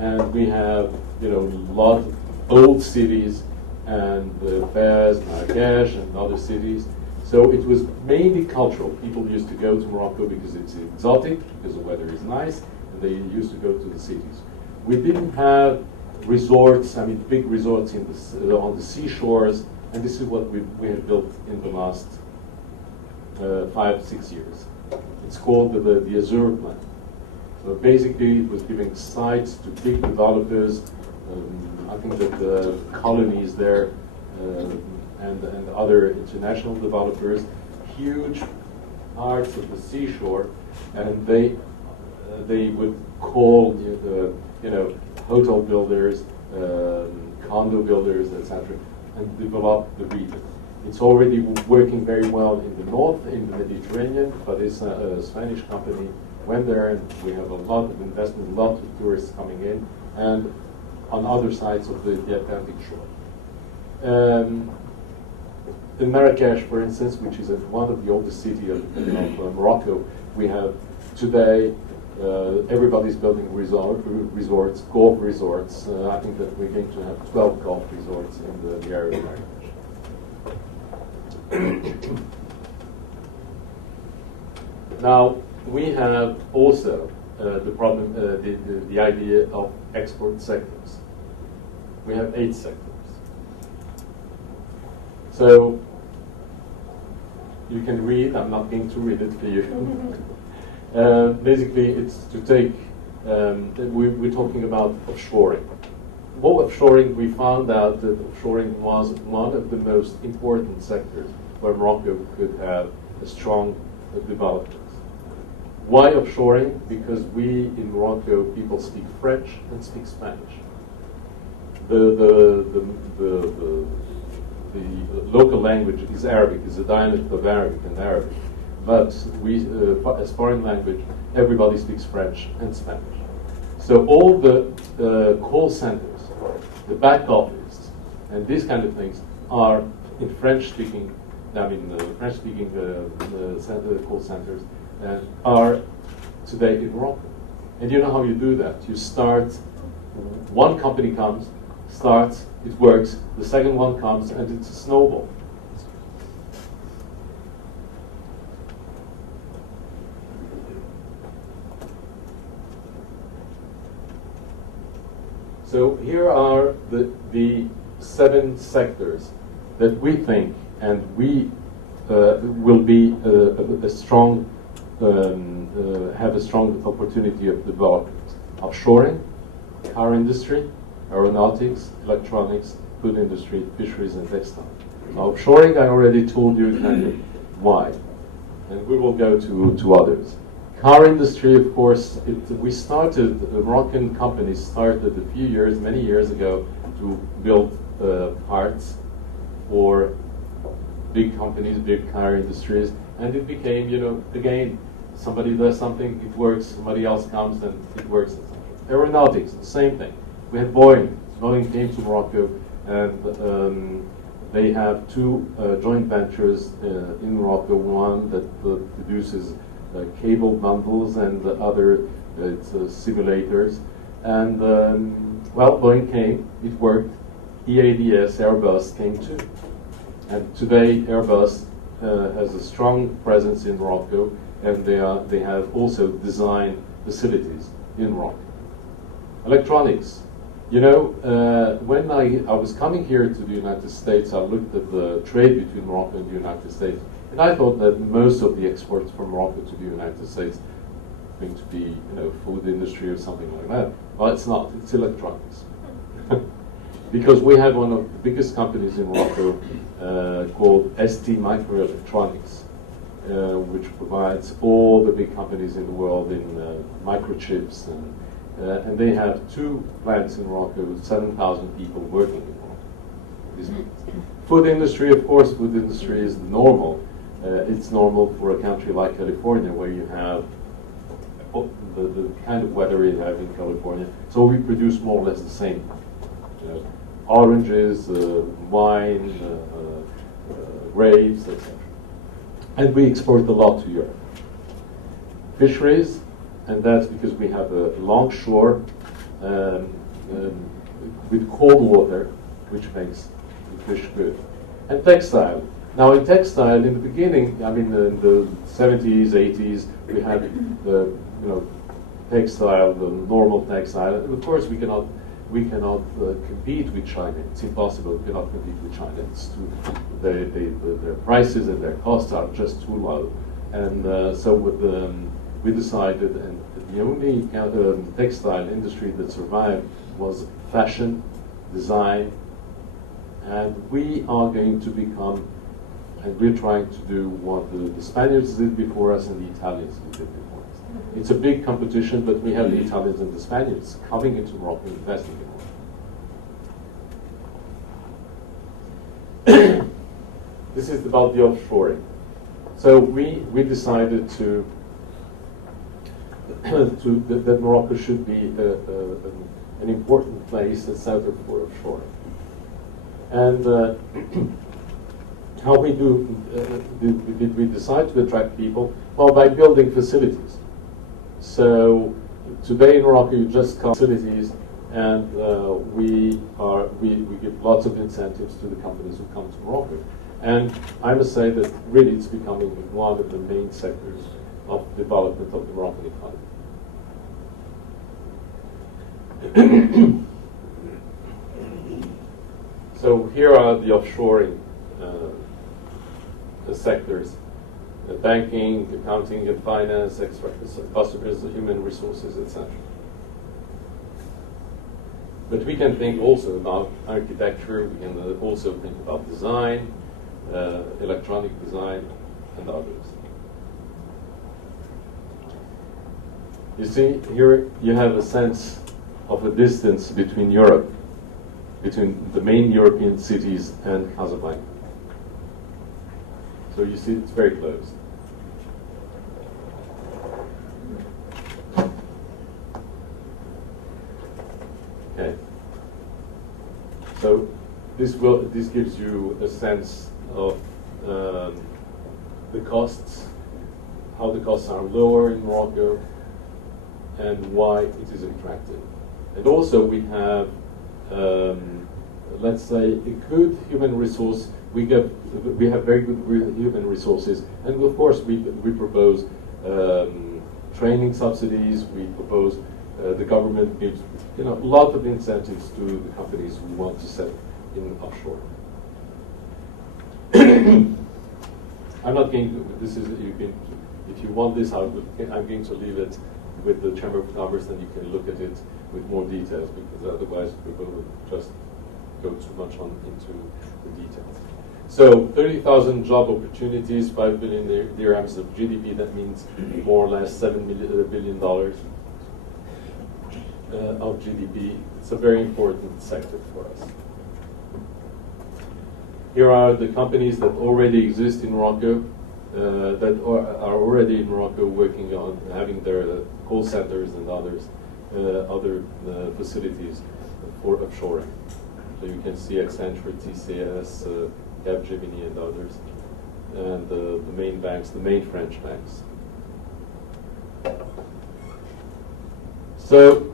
and we have, a lot of old cities, and Fez, Marrakesh, and other cities. So it was mainly cultural. People used to go to Morocco because it's exotic, because the weather is nice, and they used to go to the cities. We didn't have resorts, big resorts on the seashores, and this is what we have built in the last 5-6 years. It's called the Azure Plan. So basically, it was giving sites to big developers. I think that the colonies there and other international developers, huge parts of the seashore, and they would call hotel builders, condo builders, etc., and develop the region. It's already working very well in the north, in the Mediterranean, but it's a Spanish company went there, and we have a lot of investment, a lot of tourists coming in, and on other sides of the Atlantic shore. In Marrakesh, for instance, which is one of the oldest cities of Morocco, we have today, everybody's building resorts, golf resorts. I think that we're going to have 12 golf resorts in the area of Marrakesh. Now, we have also the problem, the idea of export sectors. We have 8 sectors. So, you can read, I'm not going to read it for you. Basically, it's to take, we're talking about offshoring. What offshoring, we found out that offshoring was one of the most important sectors where Morocco could have a strong development. Why offshoring? Because we in Morocco, people speak French and speak Spanish. The local language is Arabic, is a dialect of Arabic and Arabic. But we, as foreign language, everybody speaks French and Spanish. So all the call centers, the back office, and these kind of things are in French-speaking. French-speaking call centers are today in Morocco. And you know how you do that? You start, one company comes, starts, it works. The second one comes, and it's a snowball. So here are the 7 sectors that we think, and we will be a strong, have a strong opportunity of development. Offshoring, car industry, aeronautics, electronics, food industry, fisheries, and textile. Now, offshoring, I already told you kind of why, and we will go to others. Car industry, of course, Moroccan companies started many years ago, to build parts for big companies, big car industries, and it became, again, somebody does something, it works, somebody else comes, and it works. Aeronautics, the same thing. We have Boeing. Boeing came to Morocco, and they have 2 joint ventures in Morocco. One that produces cable bundles, and the other simulators. And Boeing came, it worked. EADS, Airbus, came too. And today, Airbus has a strong presence in Morocco, and they have also design facilities in Morocco. Electronics. When I was coming here to the United States, I looked at the trade between Morocco and the United States, and I thought that most of the exports from Morocco to the United States are going to be, food industry or something like that. Well, it's not. It's electronics. Because we have one of the biggest companies in Morocco called ST Microelectronics, which provides all the big companies in the world in microchips, and they have 2 plants in Morocco with 7,000 people working in Morocco. Food industry, of course, food industry is normal. It's normal for a country like California, where you have the kind of weather you have in California. So we produce more or less the same. Oranges, wine, grapes, etc. And we export a lot to Europe. Fisheries, and that's because we have a long shore, um, with cold water, which makes the fish good. And textile. Now in textile, in the beginning, I mean in the 70s, 80s, we had the textile, the normal textile. And of course, we cannot compete with China. It's impossible. We cannot compete with China. It's their prices and their costs are just too low. And so we decided, and the only textile industry that survived was fashion, design, and we are going to become, and we're trying to do what the Spaniards did before us and the Italians did before us. It's a big competition, but we have the Italians and the Spaniards coming into Morocco, investing in Morocco. This is about the offshoring. So we decided that Morocco should be an important place, a center for offshoring. And how did we decide to attract people? Well, by building facilities. So today in Morocco, you just come facilities, and we give lots of incentives to the companies who come to Morocco. And I must say that really it's becoming one of the main sectors of development of the Moroccan economy. So here are the offshoring sectors: banking, accounting and finance, customers, human resources, etc. But we can think also about architecture. We can also think about design, electronic design, and others. You see, here you have a sense of a distance between Europe, between the main European cities and Casablanca. So you see it's very close. Okay. So this gives you a sense of the costs, how the costs are lower in Morocco, and why it is attractive. And also we have, let's say, a good human resource. We have very good human resources, and of course we propose training subsidies. We propose the government gives a lot of incentives to the companies who want to set in offshore. I'm not going to. This is if you want this, I'm going to leave it with the Chamber of Commerce, and you can look at it with more details, because otherwise people would just go too much into the details. So 30,000 job opportunities, 5 billion dirhams of GDP. That means more or less $7 billion of GDP. It's a very important sector for us. Here are the companies that already exist in Morocco, that are already in Morocco working on having their call centers and other facilities for offshoring. So you can see Accenture, TCS, Capgemini, and others, and the main banks, the main French banks. So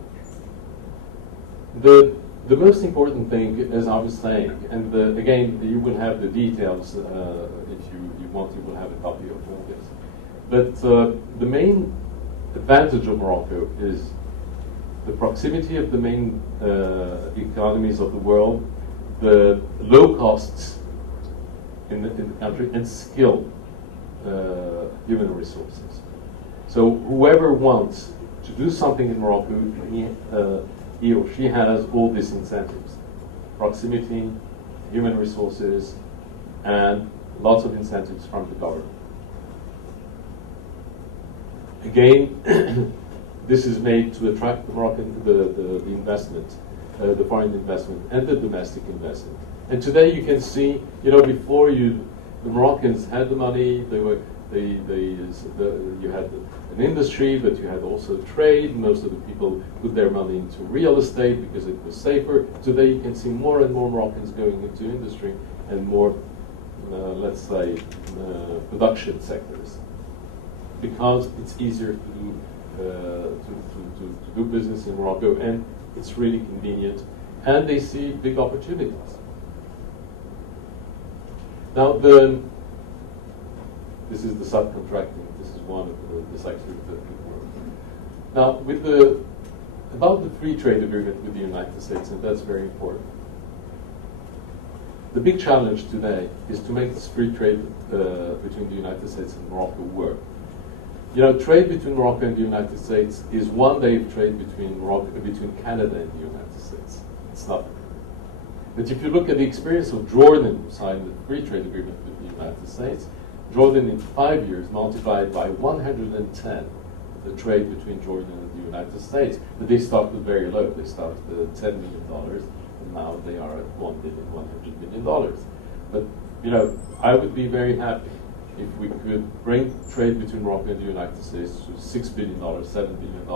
the most important thing, as I was saying, and again, you will have the details if you want. You will have a copy of all this. But the main advantage of Morocco is the proximity of the main economies of the world, the low costs in the country, and skilled human resources. So whoever wants to do something in Morocco, he or she has all these incentives: proximity, human resources, and lots of incentives from the government. Again, this is made to attract the Moroccan, the investment, the foreign investment, and the domestic investment. And today you can see, before the Moroccans had the money. You had an industry, but you had also trade. Most of the people put their money into real estate because it was safer. Today you can see more and more Moroccans going into industry and more, let's say, production sectors, because it's easier to do business in Morocco, and it's really convenient, and they see big opportunities. Now, this is the subcontracting. This is one of the sectors that we work. Now, about the free trade agreement with the United States, and that's very important. The big challenge today is to make this free trade between the United States and Morocco work. You know, trade between Morocco and the United States is one day of trade between Canada and the United States. It's nothing. But if you look at the experience of Jordan, who signed the free trade agreement with the United States, Jordan in 5 years multiplied by 110 the trade between Jordan and the United States. But they started very low. They started at $10 million, and now they are at $100 billion. But, you know, I would be very happy if we could bring trade between Morocco and the United States to $6 billion, $7 billion.